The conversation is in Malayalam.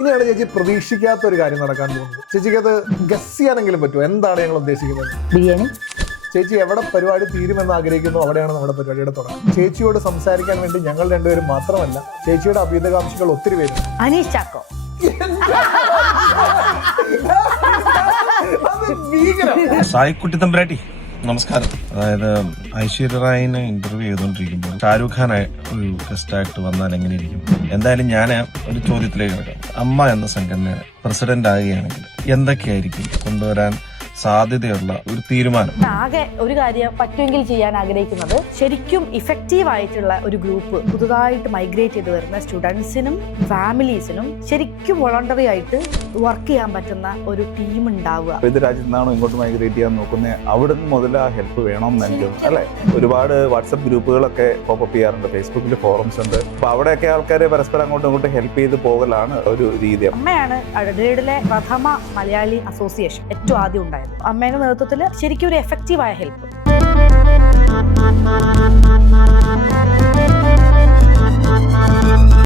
ഇനിയാണ് ചേച്ചി പ്രതീക്ഷിക്കാത്ത ഒരു കാര്യം നടക്കാൻ പോകുന്നത്. ചേച്ചിക്ക് അത് ഗസ് ചെയ്യാനെങ്കിലും പറ്റുമോ? എന്താണ് ഞങ്ങൾ ഉദ്ദേശിക്കുന്നത്? ബിരിയാണി. ചേച്ചി എവിടെ പരിപാടി തീരുമെന്ന് ആഗ്രഹിക്കുന്നു അവിടെയാണ് നമ്മുടെ പരിപാടിയുടെ തുടക്കം. ചേച്ചിയോട് സംസാരിക്കാൻ വേണ്ടി ഞങ്ങൾ രണ്ടുപേരും മാത്രമല്ല, ചേച്ചിയുടെ അഭ്യുതകാംക്ഷികൾ ഒത്തിരി പേര്. അനീഷ് ചാക്കോ. സായിക്കുട്ടി തമ്പുരാട്ടി നമസ്കാരം. അതായത് ഐശ്വര്യ റായിനെ ഇന്റർവ്യൂ ചെയ്തുകൊണ്ടിരിക്കുമ്പോൾ ഷാരൂഖ് ഖാൻ ഒരു ഗസ്റ്റായിട്ട് വന്നാൽ എങ്ങനെയിരിക്കും? എന്തായാലും ഞാൻ ഒരു ചോദ്യത്തിലേക്ക് കിടക്കാം. അമ്മ എന്ന സംഘടന പ്രസിഡന്റ് ആകുകയാണെങ്കിൽ എന്തൊക്കെയായിരിക്കും കൊണ്ടുവരാൻ സാധ്യതയുള്ള ഒരു തീരുമാനം? ആകെ ഒരു കാര്യം പറ്റുമെങ്കിൽ ചെയ്യാൻ ആഗ്രഹിക്കുന്നത്, ശരിക്കും ഇഫക്റ്റീവ് ആയിട്ടുള്ള ഒരു ഗ്രൂപ്പ് പുതുതായിട്ട് മൈഗ്രേറ്റ് ചെയ്ത് വരുന്ന സ്റ്റുഡൻസിനും ഫാമിലീസിനും ശരിക്കും വോളണ്ടറി ആയിട്ട് വർക്ക് ചെയ്യാൻ പറ്റുന്ന ഒരു ടീം ഉണ്ടാവുക. ഏത് രാജ്യത്തു നിന്നാണോ ഇങ്ങോട്ട് മൈഗ്രേറ്റ് ചെയ്യാൻ നോക്കുന്നത് അവിടെ നിന്ന് മുതൽ ആ ഹെൽപ്പ് വേണമെന്ന് എനിക്ക് തോന്നുന്നു അല്ലേ. ഒരുപാട് വാട്സപ്പ് ഗ്രൂപ്പുകളൊക്കെ പോപ്പപ്പ് ചെയ്യാറുണ്ട്, ഫേസ്ബുക്കിൽ ഫോറംസ് ഉണ്ട്. അപ്പൊ അവിടെയൊക്കെ ആൾക്കാർ പരസ്പരം അങ്ങോട്ടും ഇങ്ങോട്ടും ഹെൽപ്പ് ചെയ്ത് പോകലാണ് ഒരു രീതി. അമ്മയാണ് അഡ്ലേഡിലെ പ്രഥമ മലയാളി അസോസിയേഷൻ ഏറ്റവും ആദ്യം ഉണ്ടായത്. അമ്മയുടെ നേതൃത്വത്തിൽ ശരിക്കും ഒരു എഫക്റ്റീവായ ഹെൽപ്പ്.